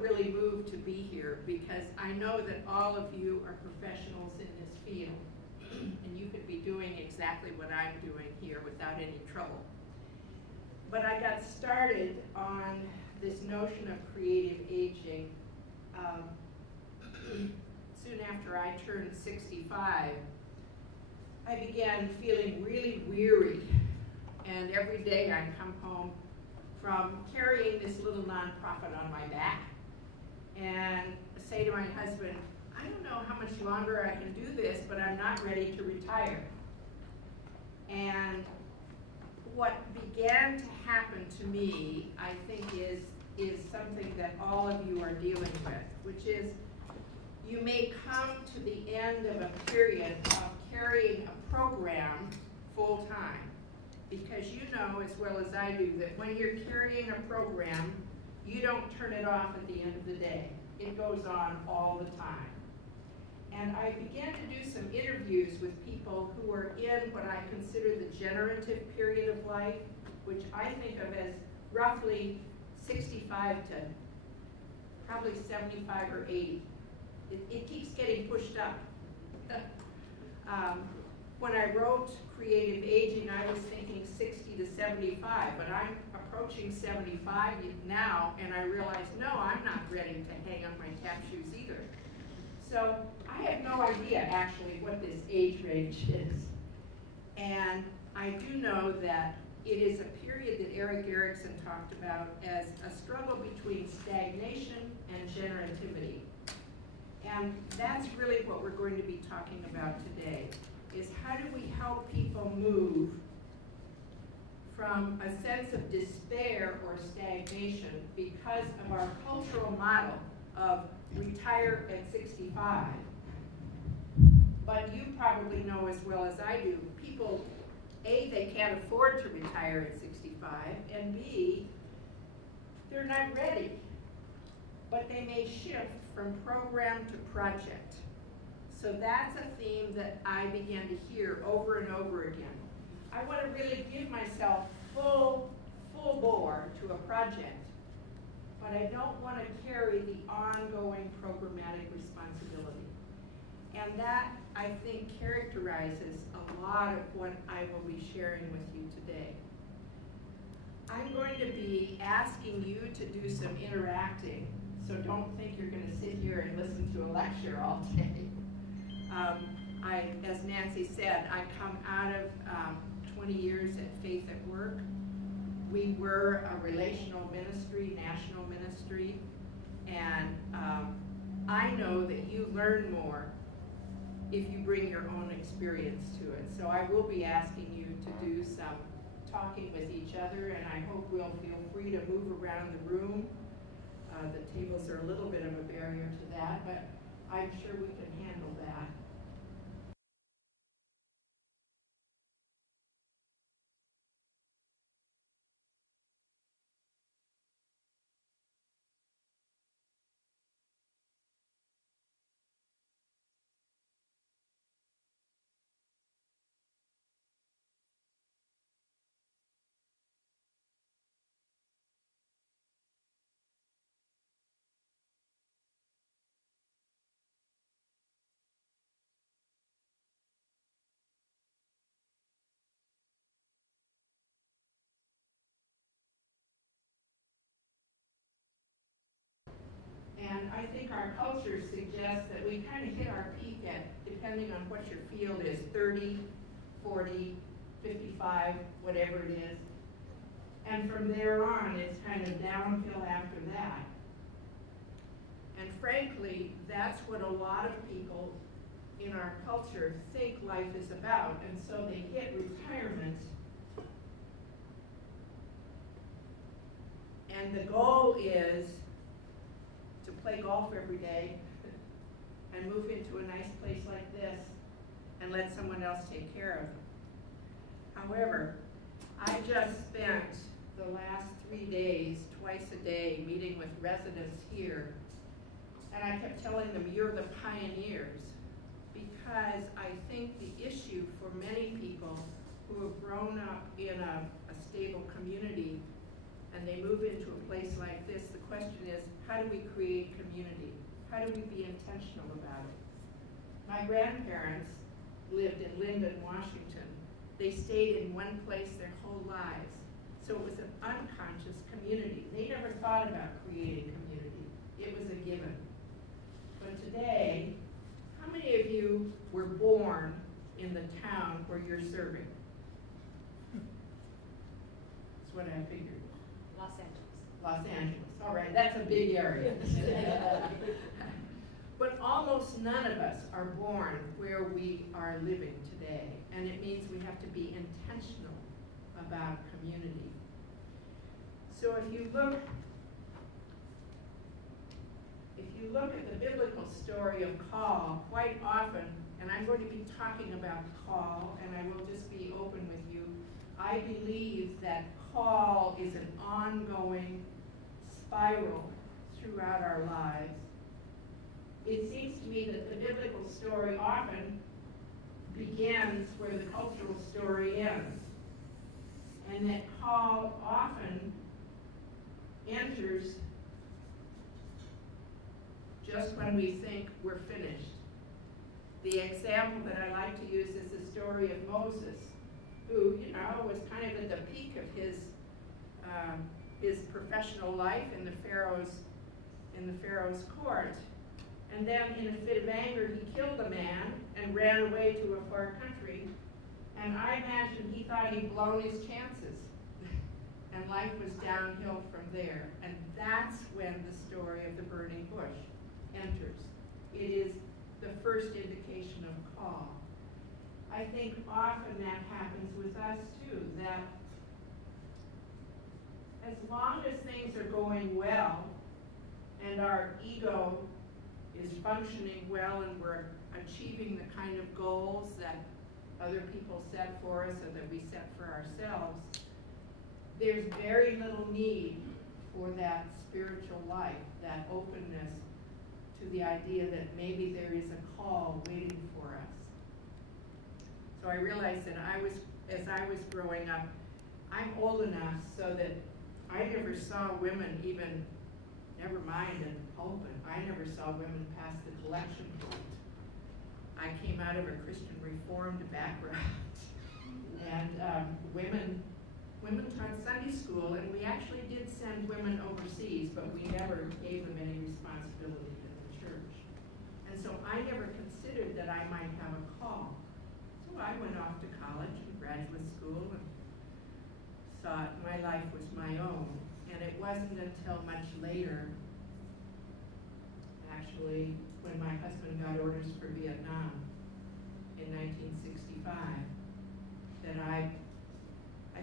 really moved to be here because I know that all of you are professionals in this field, and you could be doing exactly what I'm doing here without any trouble. But I got started on this notion of creative aging soon after I turned 65. I began feeling really weary, and every day I'd come home from carrying this little nonprofit on my back and say to my husband, I don't know how much longer I can do this, but I'm not ready to retire. And what began to happen to me, I think, is something that all of you are dealing with, which is you may come to the end of a period of carrying a program full time. Because you know as well as I do that when you're carrying a program, you don't turn it off at the end of the day. It goes on all the time. And I began to do some interviews with people who are in what I consider the generative period of life, which I think of as roughly 65 to probably 75 or 80. It keeps getting pushed up. When I wrote Creative Aging, I was thinking 60 to 75, but I'm approaching 75 now, and I realize, no, I'm not ready to hang up my tap shoes either. So I have no idea, actually, what this age range is. And I do know that it is a period that Erik Erikson talked about as a struggle between stagnation and generativity. And that's really what we're going to be talking about today, is how do we help people move from a sense of despair or stagnation because of our cultural model of retire at 65. But you probably know as well as I do, people, A, they can't afford to retire at 65, and B, they're not ready. But they may shift from program to project. So that's a theme that I began to hear over and over again. I want to really give myself full bore to a project, but I don't want to carry the ongoing programmatic responsibility. And that, I think, characterizes a lot of what I will be sharing with you today. I'm going to be asking you to do some interacting, so don't think you're going to sit here and listen to a lecture all day. As Nancy said, I come out of 20 years at Faith at Work. We were a relational ministry, national ministry, and I know that you learn more if you bring your own experience to it. So I will be asking you to do some talking with each other, and I hope we'll feel free to move around the room. The tables are a little bit of a barrier to that, but I'm sure we can handle that. And I think our culture suggests that we kind of hit our peak at, depending on what your field is, 30, 40, 55, whatever it is. And from there on, it's kind of downhill after that. And frankly, that's what a lot of people in our culture think life is about. And so they hit retirement. And the goal is to play golf every day and move into a nice place like this and let someone else take care of them. However, I just spent the last 3 days, twice a day, meeting with residents here, and I kept telling them, you're the pioneers, because I think the issue for many people who have grown up in a stable community and they move into a place like this, the question is, how do we create community? How do we be intentional about it? My grandparents lived in Linden, Washington. They stayed in one place their whole lives. So it was an unconscious community. They never thought about creating community. It was a given. But today, how many of you were born in the town where you're serving? That's what I figured. Los Angeles. Los Angeles. All right, that's a big area. But almost none of us are born where we are living today. And it means we have to be intentional about community. So if you look at the biblical story of call, quite often, and I'm going to be talking about call, and I will just be open with you, I believe that call is an ongoing spiral throughout our lives. It seems to me that the biblical story often begins where the cultural story ends, and that call often enters just when we think we're finished. The example that I like to use is the story of Moses, who, was kind of at the peak of his professional life in the Pharaoh's court. And then in a fit of anger, he killed a man and ran away to a far country. And I imagine he thought he'd blown his chances. And life was downhill from there. And that's when the story of the burning bush enters. It is the first indication of call. I think often that happens with us too, that as long as things are going well and our ego is functioning well and we're achieving the kind of goals that other people set for us or that we set for ourselves, there's very little need for that spiritual life, that openness to the idea that maybe there is a call waiting for us. So I realized that as I was growing up, I'm old enough so that I never saw women even, never mind in the pulpit, I never saw women pass the collection plate. I came out of a Christian Reformed background, and women taught Sunday school, and we actually did send women overseas, but we never gave them any responsibility in the church. And so I never considered that I might have a call. So I went off to college and graduate school and thought my life was my own. And it wasn't until much later, actually, when my husband got orders for Vietnam in 1965, that I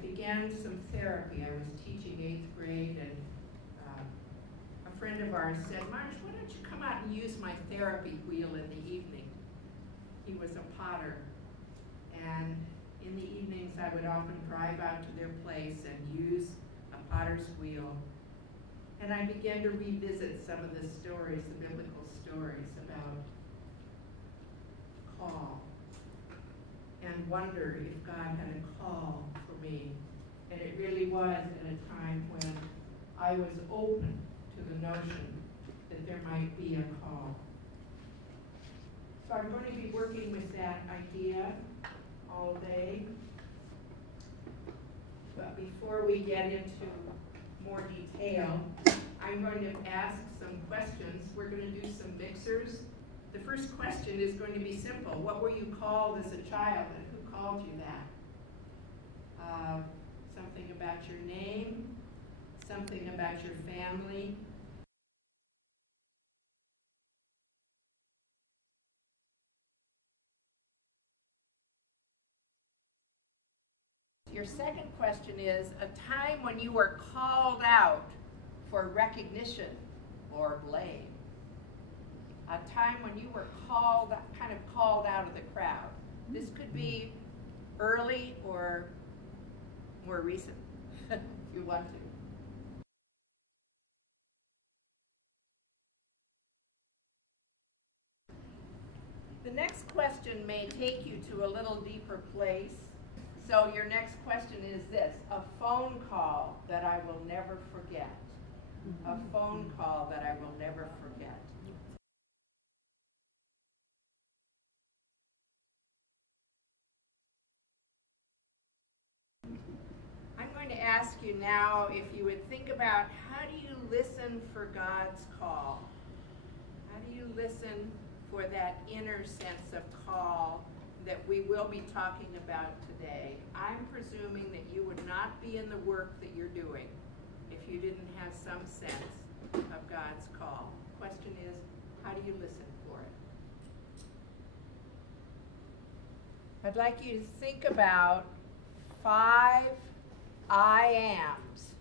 began some therapy. I was teaching 8th grade, and a friend of ours said, "Marge, why don't you come out and use my therapy wheel in the evening?" He was a potter, and in the evenings I would often drive out to their place and use a potter's wheel. And I began to revisit some of the stories, the biblical stories about call, and wonder if God had a call for me. And it really was at a time when I was open to the notion that there might be a call. So I'm going to be working with that idea all day. But before we get into more detail, I'm going to ask some questions. We're going to do some mixers. The first question is going to be simple. What were you called as a child, and who called you that? Something about your name, something about your family. Your second question is a time when you were called out for recognition or blame. A time when you were called out of the crowd. This could be early or more recent, if you want to. The next question may take you to a little deeper place. So your next question is this: a phone call that I will never forget. A phone call that I will never forget. I'm going to ask you now if you would think about, how do you listen for God's call? How do you listen for that inner sense of call that we will be talking about today? I'm presuming that you would not be in the work that you're doing if you didn't have some sense of God's call. Question is, how do you listen for it? I'd like you to think about 5 I ams.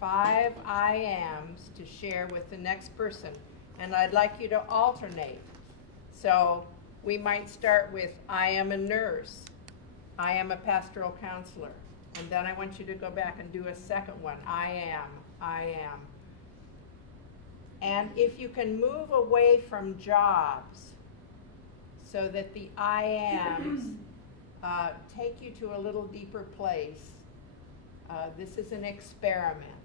5 I ams to share with the next person. And I'd like you to alternate. So we might start with, I am a nurse. I am a pastoral counselor. And then I want you to go back and do a second one. I am. And if you can move away from jobs so that the I ams take you to a little deeper place, this is an experiment.